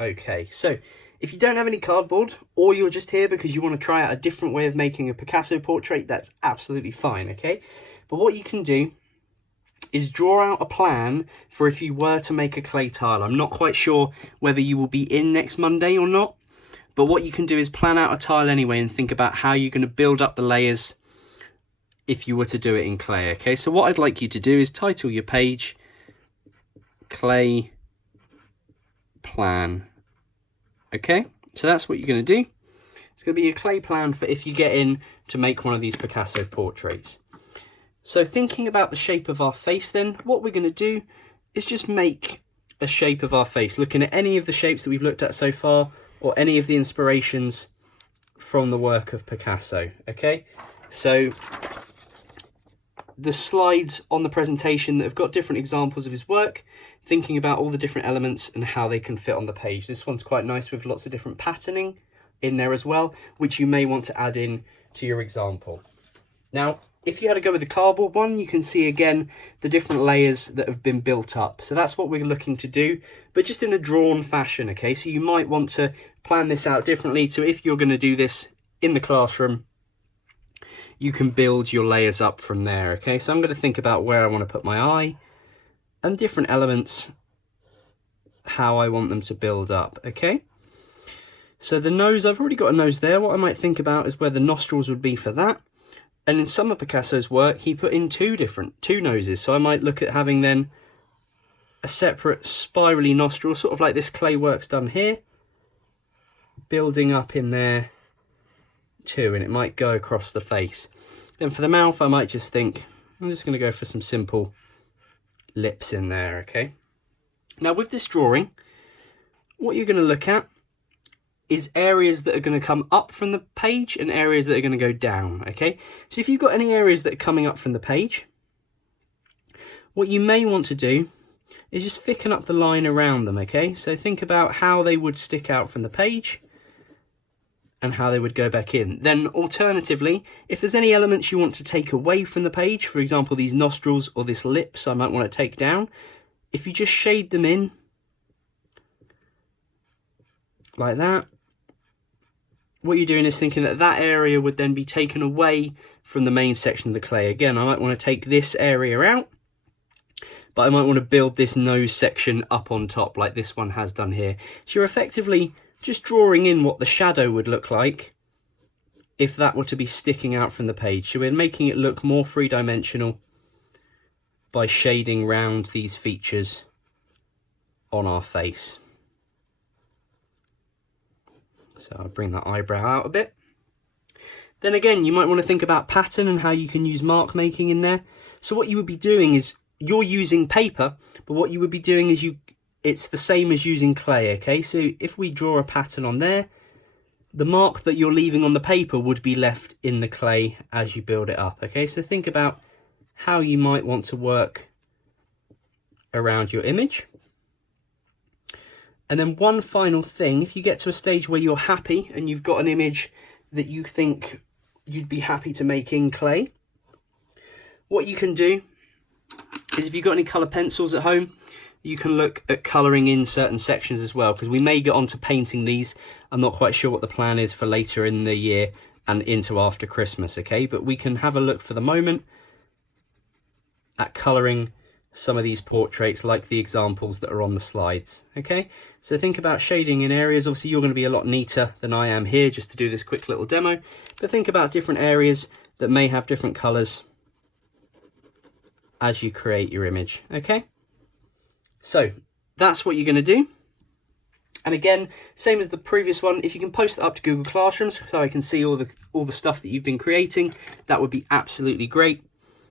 Okay, so if you don't have any cardboard, or you're just here because you want to try out a different way of making a Picasso portrait, that's absolutely fine, okay? But what you can do is draw out a plan for if you were to make a clay tile. I'm not quite sure whether you will be in next Monday or not, but what you can do is plan out a tile anyway and think about how you're going to build up the layers if you were to do it in clay, okay? So what I'd like you to do is title your page Clay Plan, okay? So that's what you're going to do. It's going to be your clay plan for if you get in to make one of these Picasso portraits. So thinking about the shape of our face then, what we're going to do is just make a shape of our face, looking at any of the shapes that we've looked at so far, or any of the inspirations from the work of Picasso, okay? So the slides on the presentation that have got different examples of his work, thinking about all the different elements and how they can fit on the page. This one's quite nice with lots of different patterning in there as well, which you may want to add in to your example. Now, if you had to go with the cardboard one, you can see again the different layers that have been built up. So that's what we're looking to do, but just in a drawn fashion, okay? So you might want to plan this out differently. So if you're going to do this in the classroom, you can build your layers up from there, okay? So I'm going to think about where I want to put my eye and different elements, how I want them to build up, okay? So the nose, I've already got a nose there. What I might think about is where the nostrils would be for that. And in some of Picasso's work, he put in two noses. So I might look at having then a separate spirally nostril, sort of like this clay work's done here, building up in there too, and it might go across the face. Then for the mouth, I might just think, I'm just going to go for some simple lips in there, okay? Now with this drawing, what you're going to look at is areas that are going to come up from the page and areas that are going to go down, okay? So if you've got any areas that are coming up from the page, what you may want to do is just thicken up the line around them, okay? So think about how they would stick out from the page and how they would go back in. Then alternatively, if there's any elements you want to take away from the page, for example, these nostrils or this lips I might want to take down, if you just shade them in like that, what you're doing is thinking that that area would then be taken away from the main section of the clay. Again, I might want to take this area out, but I might want to build this nose section up on top like this one has done here. So you're effectively just drawing in what the shadow would look like if that were to be sticking out from the page. So we're making it look more three-dimensional by shading round these features on our face. So I'll bring that eyebrow out a bit. Then again, you might want to think about pattern and how you can use mark making in there. So what you would be doing is, you're using paper, but what you would be doing is it's the same as using clay, okay? So if we draw a pattern on there, the mark that you're leaving on the paper would be left in the clay as you build it up, okay? So think about how you might want to work around your image. And then one final thing, if you get to a stage where you're happy and you've got an image that you think you'd be happy to make in clay, what you can do is, if you've got any colour pencils at home, you can look at colouring in certain sections as well, because we may get on to painting these. I'm not quite sure what the plan is for later in the year and into after Christmas, okay? But we can have a look for the moment at colouring some of these portraits like the examples that are on the slides, okay? So think about shading in areas. Obviously you're going to be a lot neater than I am here just to do this quick little demo, but think about different areas that may have different colours as you create your image, okay? So that's what you're going to do. And again, same as the previous one, if you can post it up to Google Classrooms so I can see all the stuff that you've been creating, that would be absolutely great.